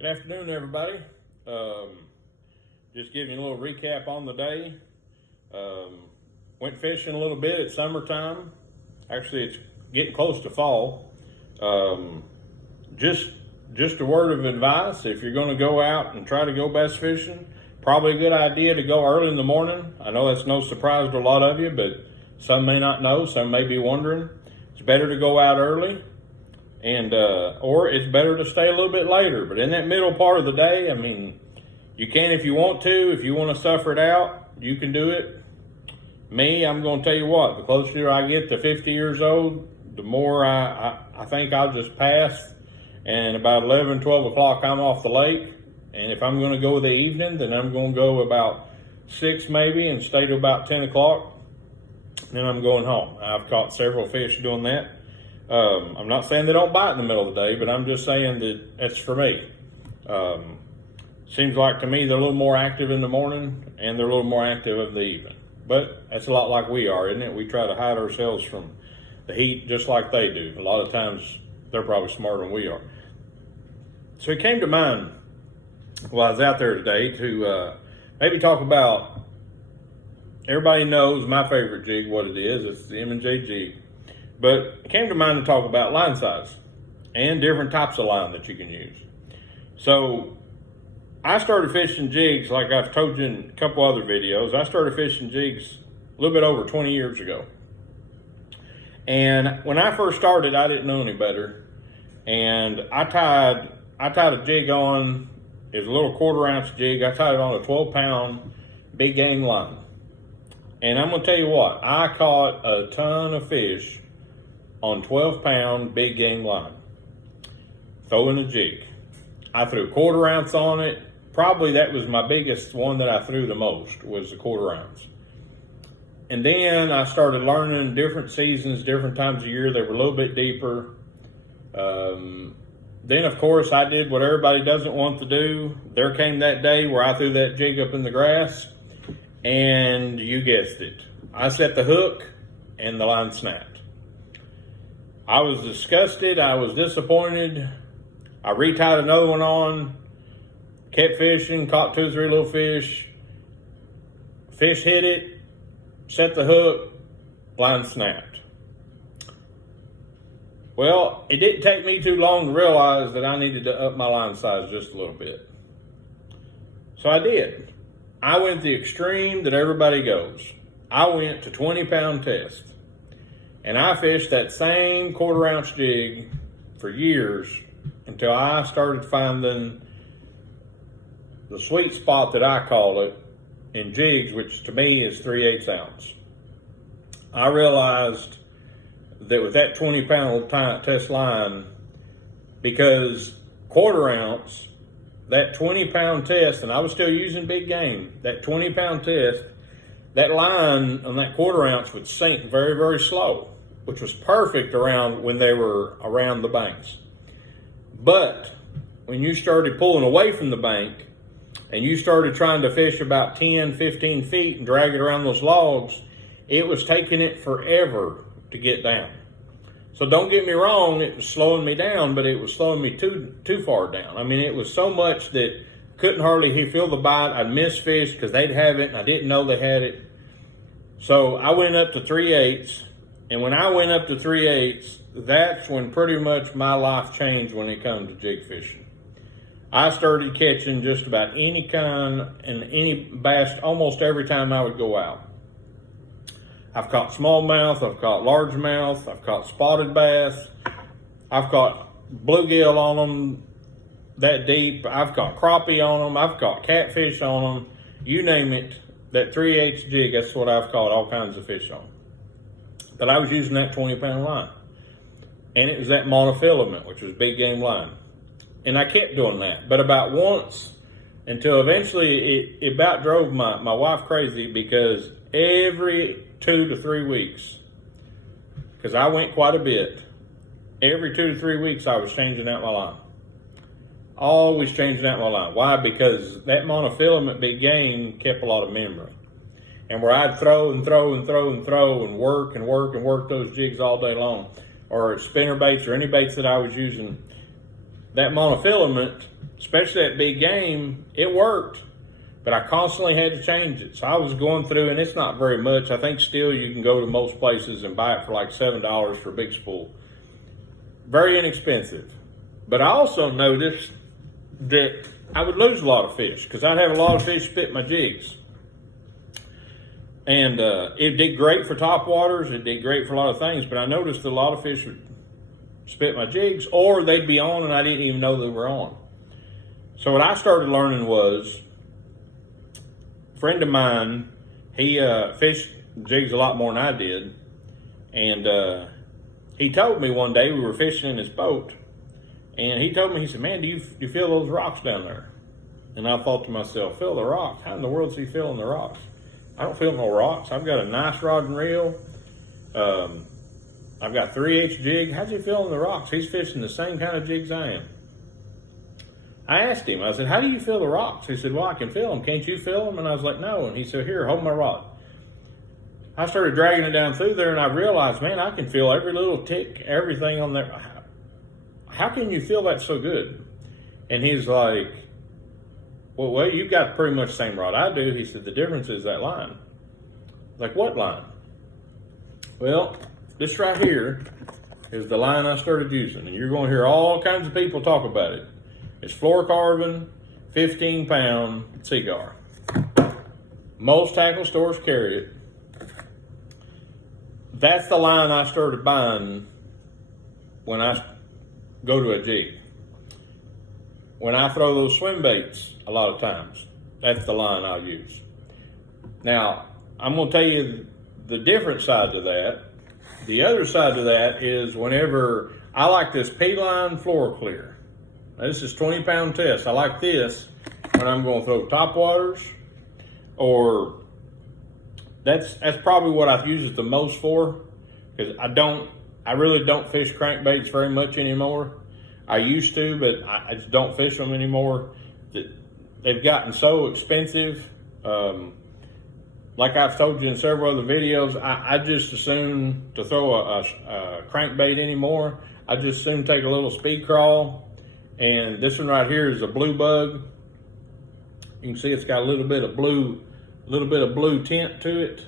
Good afternoon, everybody. Just giving you a little recap on the day. Went fishing a little bit at summertime. Actually, it's getting close to fall. Just a word of advice: if you're going to go out and try to go bass fishing, probably a good idea to go early in the morning. I know that's no surprise to a lot of you, but some may not know. Some may be wondering. It's better to go out early. And or it's better to stay a little bit later. But in that middle part of the day, I mean, you can if you want to. If you want to suffer it out, you can do it. Me, I'm going to tell you what, the closer I get to 50 years old, the more I think I'll just pass. And about 11, 12 o'clock, I'm off the lake. And if I'm going to go the evening, then I'm going to go about 6 maybe and stay to about 10 o'clock. Then I'm going home. I've caught several fish doing that. I'm not saying they don't bite in the middle of the day, but I'm just saying that that's for me. Seems like to me they're a little more active in the morning and they're a little more active in the evening. But that's a lot like we are, isn't it? We try to hide ourselves from the heat just like they do. A lot of times they're probably smarter than we are. So it came to mind while I was out there today to maybe talk about, everybody knows my favorite jig, what it is. It's the M&J Jig. But it came to mind to talk about line size and different types of line that you can use. So I started fishing jigs, like I've told you in a couple other videos. I started fishing jigs a little bit over 20 years ago. And when I first started, I didn't know any better. And I tied a jig on, it was a little 1/4 ounce jig. I tied it on a 12-pound big game line. And I'm going to tell you what, I caught a ton of fish on 12-pound big game line, throwing a jig. I threw 1/4 ounce on it. Probably that was my biggest one that I threw the most, was the 1/4 ounce. And then I started learning different seasons, different times of year. They were a little bit deeper. Then of course I did what everybody doesn't want to do. There came that day where I threw that jig up in the grass, and you guessed it, I set the hook and the line snapped. I was disgusted. I was disappointed. I retied another one on, kept fishing, caught 2 or 3 little fish. Fish hit it, set the hook, line snapped. Well, it didn't take me too long to realize that I needed to up my line size just a little bit. So I did. I went the extreme that everybody goes. I went to 20-pound test. And I fished that same 1/4 ounce jig for years until I started finding the sweet spot that I call it in jigs, which to me is 3/8 ounce. I realized that with that 20-pound test line, because 1/4 ounce, that 20-pound test, and I was still using big game, that 20-pound test, that line on that 1/4 ounce would sink very, very slow, which was perfect around when they were around the banks. But when you started pulling away from the bank and you started trying to fish about 10, 15 feet and drag it around those logs, it was taking it forever to get down. So don't get me wrong, it was slowing me down, but it was slowing me too far down. I mean, it was so much that couldn't hardly feel the bite. I'd miss fish because they'd have it and I didn't know they had it. So I went up to 3/8. And when I went up to 3/8, that's when pretty much my life changed when it comes to jig fishing. I started catching just about any kind and any bass almost every time I would go out. I've caught smallmouth, I've caught largemouth, I've caught spotted bass, I've caught bluegill on them that deep, I've caught crappie on them, I've caught catfish on them, you name it. That 3/8 jig, that's what I've caught all kinds of fish on. But I was using that 20-pound line. And it was that monofilament, which was big game line. And I kept doing that. But about once, until eventually it about drove my wife crazy, because every 2 to 3 weeks, because I went quite a bit, every 2 to 3 weeks I was changing out my line. Always changing out my line. Why? Because that monofilament big game kept a lot of memory. And where I'd throw and throw and throw and throw and work and work and work those jigs all day long, or spinner baits or any baits that I was using, that monofilament especially that big game, it worked. But I constantly had to change it. So I was going through, and it's not very much. I think still you can go to most places and buy it for like $7 for a big spool. Very inexpensive. But I also noticed that I would lose a lot of fish because I'd have a lot of fish spit my jigs. And it did great for top waters. It did great for a lot of things. But I noticed that a lot of fish would spit my jigs, or they'd be on and I didn't even know they were on. So what I started learning was, a friend of mine, he fished jigs a lot more than I did. And he told me one day, we were fishing in his boat, and he told me, he said, man, do you feel those rocks down there? And I thought to myself, feel the rocks? How in the world is he feeling the rocks? I don't feel no rocks. I've got a nice rod and reel. I've got 3/8 jig. How's he feeling the rocks? He's fishing the same kind of jigs I am. I asked him, I said, how do you feel the rocks? He said, well, I can feel them. Can't you feel them? And I was like, no. And he said, here, hold my rod. I started dragging it down through there, and I realized, man, I can feel every little tick, everything on there. How can you feel that so good? And he's like, well, you've got pretty much the same rod I do. He said, the difference is that line. Like, what line? Well, this right here is the line I started using, and you're going to hear all kinds of people talk about it. It's fluorocarbon, 15-pound Seagar. Most tackle stores carry it. That's the line I started buying when I go to a jig. When I throw those swim baits, a lot of times, that's the line I'll use. Now, I'm going to tell you the different side to that. The other side to that is whenever I like this P-line Floral Clear. Now, this is 20-pound test. I like this when I'm going to throw top waters, or that's probably what I use it the most for, because I really don't fish crankbaits very much anymore. I used to, but I just don't fish them anymore. They've gotten so expensive. Like I've told you in several other videos, I just assume to throw a crankbait anymore. I just assume take a little speed crawl. And this one right here is a blue bug. You can see it's got a little bit of blue tint to it.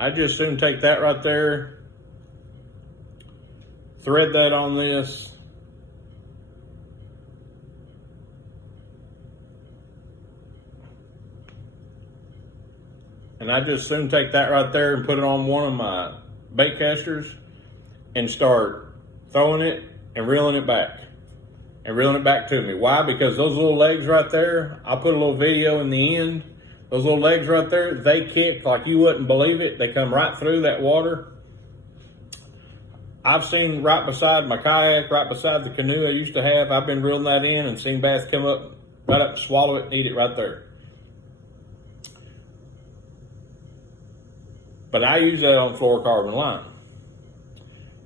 I just soon take that right there, thread that on this, and I just soon take that right there and put it on one of my bait casters and start throwing it and reeling it back. And reeling it back to me. Why? Because those little legs right there, I'll put a little video in the end. Those little legs right there, they kick like you wouldn't believe it. They come right through that water. I've seen right beside my kayak, right beside the canoe I used to have, I've been reeling that in and seen bass come up, right up, swallow it and eat it right there. But I use that on fluorocarbon line.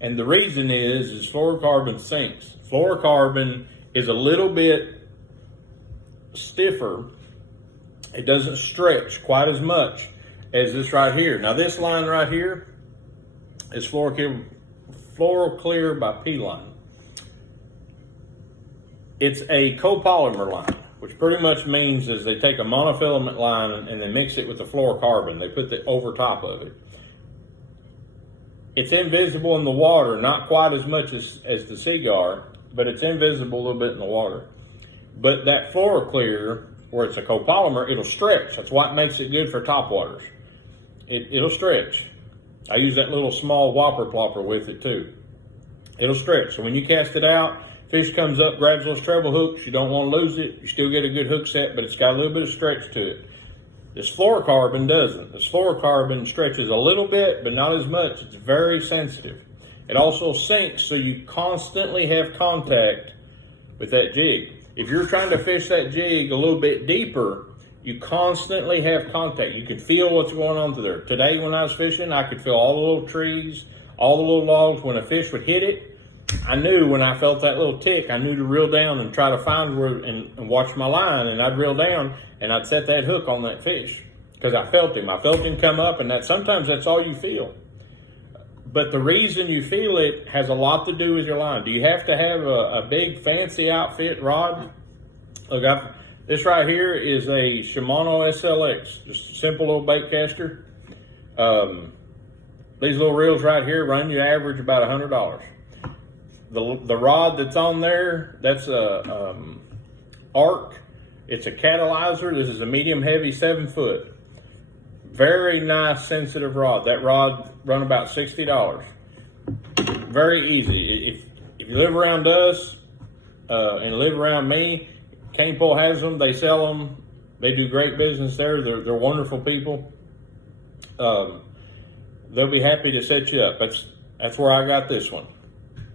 And the reason is fluorocarbon sinks. Fluorocarbon is a little bit stiffer. It doesn't stretch quite as much as this right here. Now this line right here is Floral Clear by P-Line. It's a copolymer line, which pretty much means is they take a monofilament line and they mix it with the fluorocarbon. They put the over top of it. It's invisible in the water, not quite as much as the Seagar, but it's invisible a little bit in the water. But that Floral Clear, where it's a copolymer, it'll stretch. That's what makes it good for top waters. It'll stretch. I use that little small whopper plopper with it too. It'll stretch. So when you cast it out, fish comes up, grabs those treble hooks, you don't want to lose it. You still get a good hook set, but it's got a little bit of stretch to it. This fluorocarbon doesn't. This fluorocarbon stretches a little bit, but not as much. It's very sensitive. It also sinks, so you constantly have contact with that jig. If you're trying to fish that jig a little bit deeper, you constantly have contact. You can feel what's going on through there. Today when I was fishing, I could feel all the little trees, all the little logs. When a fish would hit it, I knew when I felt that little tick, I knew to reel down and try to find where and watch my line, and I'd reel down and I'd set that hook on that fish because I felt him. I felt him come up, and sometimes that's all you feel. But the reason you feel it has a lot to do with your line. Do you have to have a big fancy outfit rod? Look, this right here is a Shimano SLX, just a simple little bait caster. These little reels right here run you average about $100. The rod that's on there, that's a Arc. It's a catalyzer. This is a medium heavy 7-foot. Very nice sensitive rod. That rod run about $60. Very easy. If you live around us and live around me, Canepole has them. They sell them. They do great business there. They're wonderful people. They'll be happy to set you up. That's where I got this one.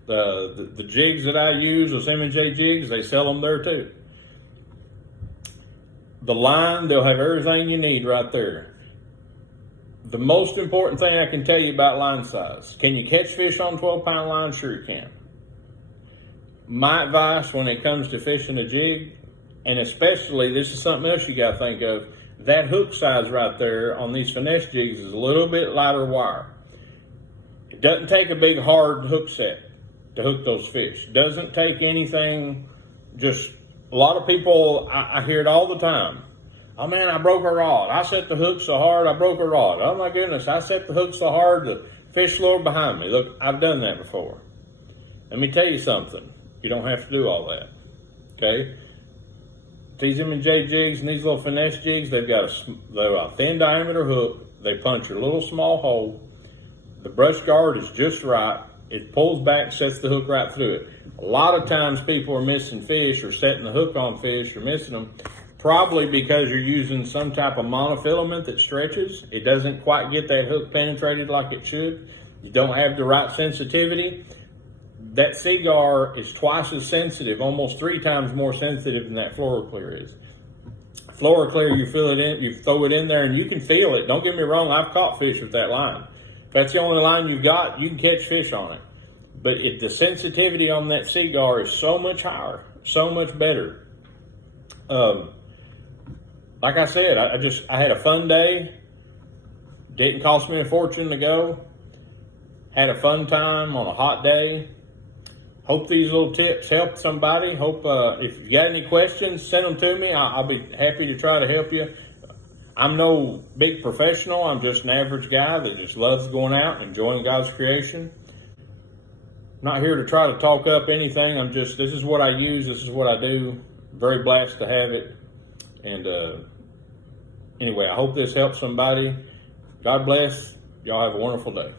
The jigs that I use, those M&J Jigs, they sell them there too. The line, they'll have everything you need right there. The most important thing I can tell you about line size. Can you catch fish on 12-pound line? Sure you can. My advice when it comes to fishing a jig, and especially, this is something else you got to think of, that hook size right there on these finesse jigs is a little bit lighter wire. It doesn't take a big hard hook set to hook those fish. It doesn't take anything, just a lot of people, I hear it all the time. Oh man, I broke a rod. I set the hook so hard, I broke a rod. Oh my goodness, I set the hook so hard, the fish lowered behind me. Look, I've done that before. Let me tell you something. You don't have to do all that, okay? These M&J jigs and these little finesse jigs, they're a thin diameter hook. They punch a little small hole. The brush guard is just right. It pulls back, sets the hook right through it. A lot of times people are missing fish or setting the hook on fish or missing them, probably because you're using some type of monofilament that stretches. It doesn't quite get that hook penetrated like it should. You don't have the right sensitivity. That Seagar is twice as sensitive, almost 3 times more sensitive than that Floral Clear is. Floral Clear, you fill it in, you throw it in there and you can feel it. Don't get me wrong, I've caught fish with that line. If that's the only line you've got, you can catch fish on it. But the sensitivity on that Seagar is so much higher, so much better. Like I said, I had a fun day. Didn't cost me a fortune to go. Had a fun time on a hot day. Hope these little tips help somebody. Hope if you got any questions, send them to me. I'll be happy to try to help you. I'm no big professional. I'm just an average guy that just loves going out and enjoying God's creation. I'm not here to try to talk up anything. This is what I use. This is what I do. Very blessed to have it. And anyway, I hope this helps somebody. God bless. Y'all have a wonderful day.